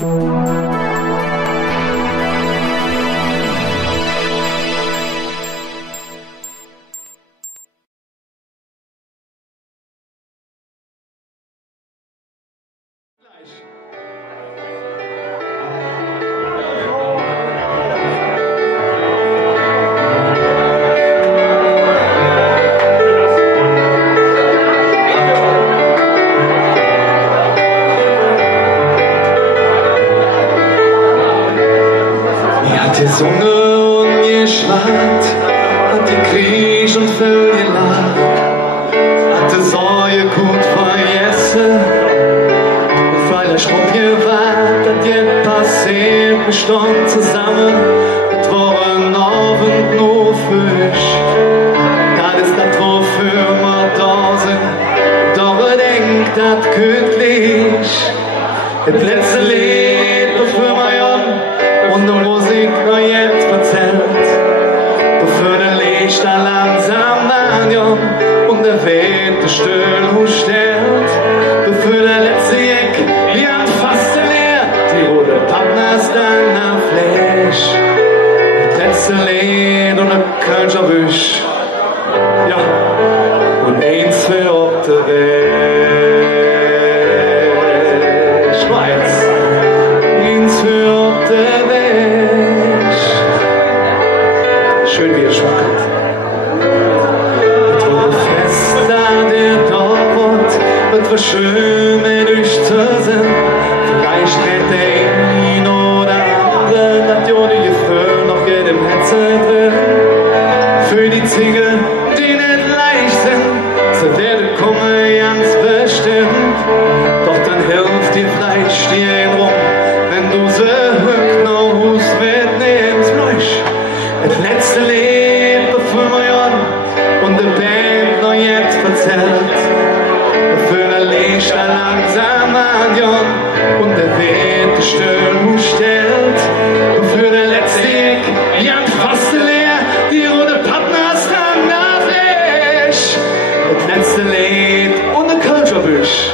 Die Sonne und geschwart, hat die Krieg und viel gelacht, hat die Säue gut vergessen, und vielleicht kommt ihr wart, hat ihr passiert, wir standen zusammen, und waren Abend nur frisch. Das ist das, wofür wir da sind, doch ich denk, das glücklich, das letzte Lied, wofür wir ja und die Musik noch jetzt erzählt, wofür der Licht da langsam anjagt und der Wind der Stille stellt, wofür der letzte Eck wie ein fast leer, die rote Partners dann am Fleisch, das letzte Lied und der Kölscher Büsch, ja, und eins für auf der Welt, Schweiz, eins für auf der Welt. Schön wie ihr schwankert. Und wo fest an der Dortmund wird was schön mit euch zu sein. Vielleicht kennt der ein oder andere, das Johnny Gefühl noch in dem Herzen drin. Für die Ziegel, die nicht leicht sind, zu werden kommen ganz bestimmt. Doch dann hilft dir vielleicht die rum, wenn du sie hückt nach Hus mitnimmst. Das letzte Lied, bevor wir Jahren und die Band noch jetzt verzählt, bevor der Licht da langsam anjagt und der Wind die Stille stellt, bevor der letzte Eck ganz fast leer, die rote Partners dann nach Fisch. Das letzte Lied und der Kölscher Büsch.